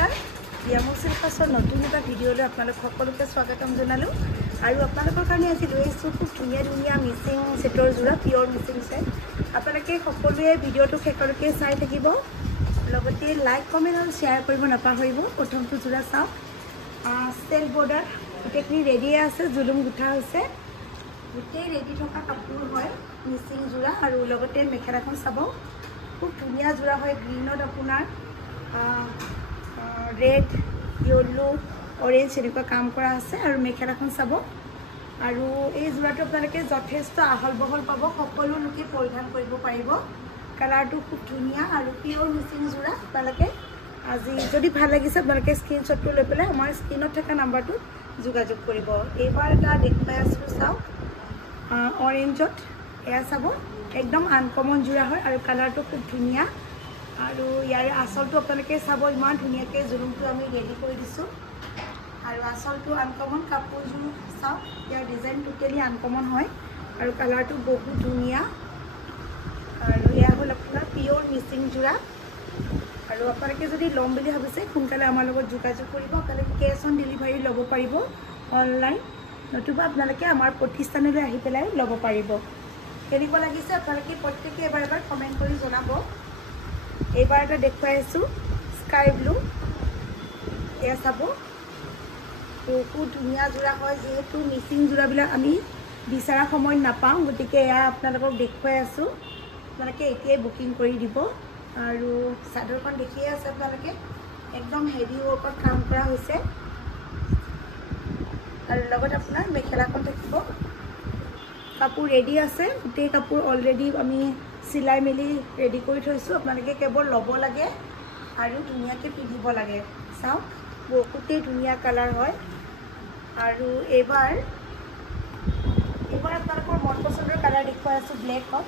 নমস্কাৰ ইয়ামো চিল্কাছৰ নতুন এটা ভিডিঅ'লৈ আপোনালোক সকলোকে স্বাগতম জনালোঁ আৰু আপোনালোকৰ কাৰণে আজি লৈ আহিছোঁ খুব ধুনীয়া ধুনীয়া মিচিং সেটৰ যোৰা পিয়ৰ মিচিং সেট আপোনালোকে সকলোৱে ভিডিঅ'টো শেষলৈকে চাই থাকিব লগতে লাইক কমেণ্ট আৰু শ্বেয়াৰ কৰিব নাপাহৰিব প্ৰথমটো যোৰা চাওক ষ্টেল বৰ্ডাৰ গোটেইখিনি ৰেডি আছে জুলুম গুঠা হৈছে গোটেই ৰেডি থকা কাপোৰ হয় মিচিং যোৰা আৰু লগতে মেখেলাখন চাব খুব ধুনীয়া যোৰা হয় গ্ৰীনত আপোনাৰ ৰেড য়েলো অৰেঞ্জ এনেকুৱা কাম কৰা আছে আৰু মেখেলাখন চাব আৰু এই যোৰাটো আপোনালোকে যথেষ্ট আহল বহল পাব সকলো লোকে পৰিধান কৰিব পাৰিব কালাৰটো খুব ধুনীয়া আৰু পিয়ৰ মিচিং যোৰা আপোনালোকে আজি যদি ভাল লাগিছে আপোনালোকে স্ক্ৰীনশ্বটটো লৈ পেলাই আমাৰ স্ক্ৰীনত থকা নাম্বাৰটো যোগাযোগ কৰিব এইবাৰ এটা দেখুৱাই আছোঁ চাওক অৰেঞ্জত এয়া চাব একদম আনকমন যোৰা হয় আৰু কালাৰটো খুব ধুনীয়া আৰু ইয়াৰ আঁচলটো আপোনালোকে চাব ইমান ধুনীয়াকৈ জুলুমটো আমি ৰেডি কৰি দিছোঁ আৰু আঁচলটো আনকমন কাপোৰযোৰ চাওক ইয়াৰ ডিজাইন টোটেলি আনকমন হয় আৰু কালাৰটো বহুত ধুনীয়া আৰু এয়া হ'ল আপোনাৰ পিয়ৰ মিচিং যোৰা আৰু আপোনালোকে যদি ল'ম বুলি ভাবিছে সোনকালে আমাৰ লগত যোগাযোগ কৰিব আপোনালোকে কেছ অন ডেলিভাৰী ল'ব পাৰিব অনলাইন নতুবা আপোনালোকে আমাৰ প্ৰতিষ্ঠানলৈ আহি পেলাই ল'ব পাৰিব কেনেকুৱা লাগিছে আপোনালোকে প্ৰত্যেকে এবাৰ এবাৰ কমেণ্ট কৰি জনাব এইবাৰ এটা দেখুৱাই আছোঁ স্কাই ব্লু এয়া চাব বহুত ধুনীয়া যোৰা হয় যিহেতু মিচিং যোৰাবিলাক আমি বিচৰা সময়ত নাপাওঁ গতিকে এয়া আপোনালোকক দেখুৱাই আছোঁ আপোনালোকে এতিয়াই বুকিং কৰি দিব আৰু চাদৰখন দেখিয়ে আছে আপোনালোকে একদম হেভি ৱৰ্কত কাম কৰা হৈছে আৰু লগত আপোনাৰ মেখেলাখন থাকিব কাপোৰ ৰেডি আছে গোটেই কাপোৰ অলৰেডি আমি চিলাই মেলি ৰেডি কৰি থৈছোঁ আপোনালোকে কেৱল ল'ব লাগে আৰু ধুনীয়াকৈ পিন্ধিব লাগে চাওক বহুতেই ধুনীয়া কালাৰ হয় আৰু এইবাৰ আপোনালোকৰ মন পচন্দৰ কালাৰ দেখুৱাই আছোঁ ব্লেকত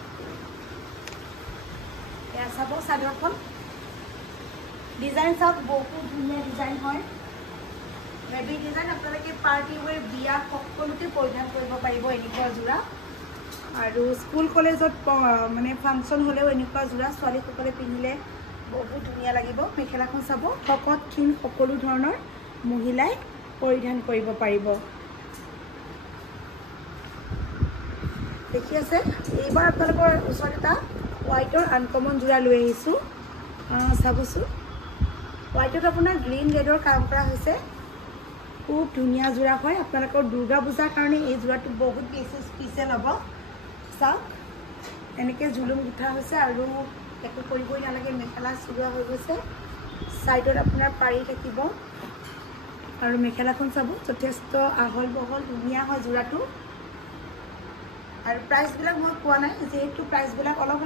এয়া চাব চাদৰখন ডিজাইন চাওক বহুত ধুনীয়া ডিজাইন হয় হেভি ডিজাইন আপোনালোকে পাৰ্টি ৱেৰ বিয়া সকলোতে পৰিধান কৰিব পাৰিব এনেকুৱা যোৰা আৰু স্কুল কলেজত মানে ফাংচন হ'লেও এনেকুৱা যোৰা ছোৱালীসকলে পিন্ধিলে বহুত ধুনীয়া লাগিব মেখেলাখন চাব শকত ক্ষীণ সকলো ধৰণৰ মহিলাই পৰিধান কৰিব পাৰিব দেখি আছে এইবাৰ আপোনালোকৰ ওচৰত এটা হোৱাইটৰ আনকমন যোৰা লৈ আহিছোঁ চাবচোন হোৱাইটত আপোনাৰ গ্ৰীণ ৰেডৰ কাম কৰা হৈছে খুব ধুনীয়া যোৰা হয় আপোনালোকৰ দুৰ্গা পূজাৰ কাৰণে এই যোৰাটো বহুত বেছি স্পেচিয়েল হ'ব চাওক এনেকৈ জুলুম গুঠা হৈছে আৰু একো কৰিবই নালাগে মেখেলা চিলোৱা হৈ গৈছে ছাইডত আপোনাৰ পাৰি থাকিব আৰু মেখেলাখন চাব যথেষ্ট আহল বহল ধুনীয়া হয় যোৰাটো আৰু প্ৰাইচবিলাক মই কোৱা নাই যিহেতু প্ৰাইচবিলাক অলপ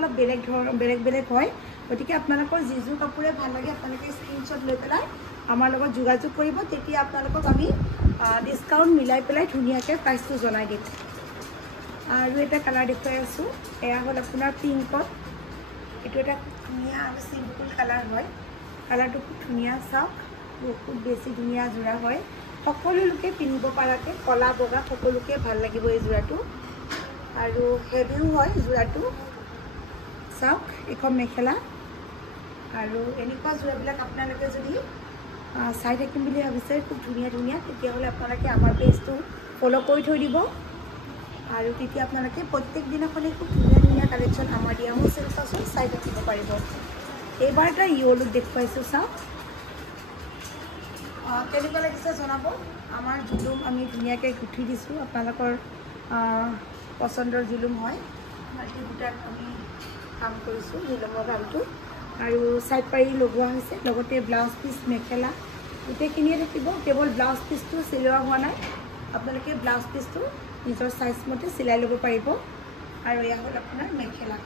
বেলেগ হয় গতিকে আপোনালোকৰ যিযোৰ কাপোৰে ভাল লাগে আপোনালোকে স্ক্ৰীনশ্বট লৈ পেলাই আমাৰ লগত যোগাযোগ কৰিব তেতিয়া আপোনালোকক আমি ডিছকাউণ্ট মিলাই পেলাই ধুনীয়াকৈ প্ৰাইচটো জনাই দিম আৰু এটা কালাৰ দেখুৱাই আছোঁ এয়া হ'ল আপোনাৰ পিংকত এইটো এটা ধুনীয়া আৰু চিম্পুল কালাৰ হয় কালাৰটো খুব ধুনীয়া চাওক বহুত বেছি ধুনীয়া যোৰা হয় সকলো লোকে পিন্ধিব পৰাকৈ কলা বগা সকলোকে ভাল লাগিব এই যোৰাটো আৰু হেভিও হয় যোৰাটো চাওক এখন মেখেলা আৰু এনেকুৱা যোৰাবিলাক আপোনালোকে যদি চাই থাকিম বুলি ভাবিছে খুব ধুনীয়া ধুনীয়া তেতিয়াহ'লে আপোনালোকে আমাৰ পেজটো ফ'ল' কৰি থৈ দিব আৰু তেতিয়া আপোনালোকে প্ৰত্যেক দিনাখনে খুব ধুনীয়া ধুনীয়া কালেকশ্যন আমাৰ ইয়ামো চিল্কাছত চাই থাকিব পাৰিব এইবাৰ এটা য়েল্লো দেখুৱাইছোঁ চাওক কেনেকুৱা লাগিছে জনাব আমাৰ জুলুম আমি ধুনীয়াকৈ গুঠি দিছোঁ আপোনালোকৰ পচন্দৰ জুলুম হয় মাল্টি বুটাত আমি কাম কৰিছোঁ জুলুমৰ কামটো আৰু ছাইড পাৰি লগোৱা হৈছে লগতে ব্লাউজ পিচ মেখেলা গোটেইখিনিয়ে থাকিব কেৱল ব্লাউজ পিচটো চিলোৱা হোৱা নাই আপোনালোকে ব্লাউজ পিচটো নিজৰ চাইজ মতে চিলাই ল'ব পাৰিব আৰু এয়া হ'ল আপোনাৰ মেখেলা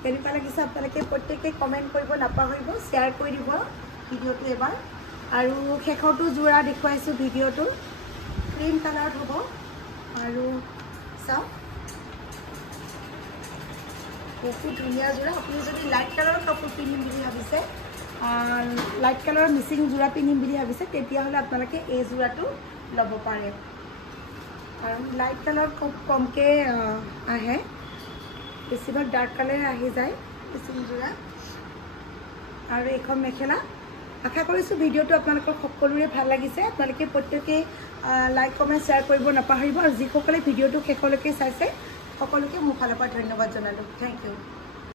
কেনেকুৱা লাগিছে আপোনালোকে প্ৰত্যেকে কমেণ্ট কৰিব নাপাহৰিব শ্বেয়াৰ কৰি দিব ভিডিঅ'টো এবাৰ আৰু শেষৰটো যোৰা দেখুৱাইছোঁ ভিডিঅ'টো ক্ৰীম কালাৰত হ'ব আৰু চাওক বহুত ধুনীয়া যোৰা আপুনি যদি লাইট কালাৰৰ কাপোৰ পিন্ধিম বুলি ভাবিছে লাইট কালাৰৰ মিচিং যোৰা পিন্ধিম বুলি ভাবিছে তেতিয়াহ'লে আপোনালোকে এই যোৰাটো ল'ব পাৰে কাৰণ লাইট কালাৰ খুব কমকৈ আহে বেছিভাগ ডাৰ্ক কালাৰ আহি যায় মিচিং যোৰা আৰু এইখন মেখেলা আশা কৰিছোঁ ভিডিঅ'টো আপোনালোকৰ সকলোৰে ভাল লাগিছে আপোনালোকে প্ৰত্যেকেই লাইক কমেণ্ট শ্বেয়াৰ কৰিব নাপাহৰিব আৰু যিসকলে ভিডিঅ'টো শেষলৈকে চাইছে সকলোকে মোৰ ফালৰ পৰা ধন্যবাদ জনালোঁ থেংক ইউ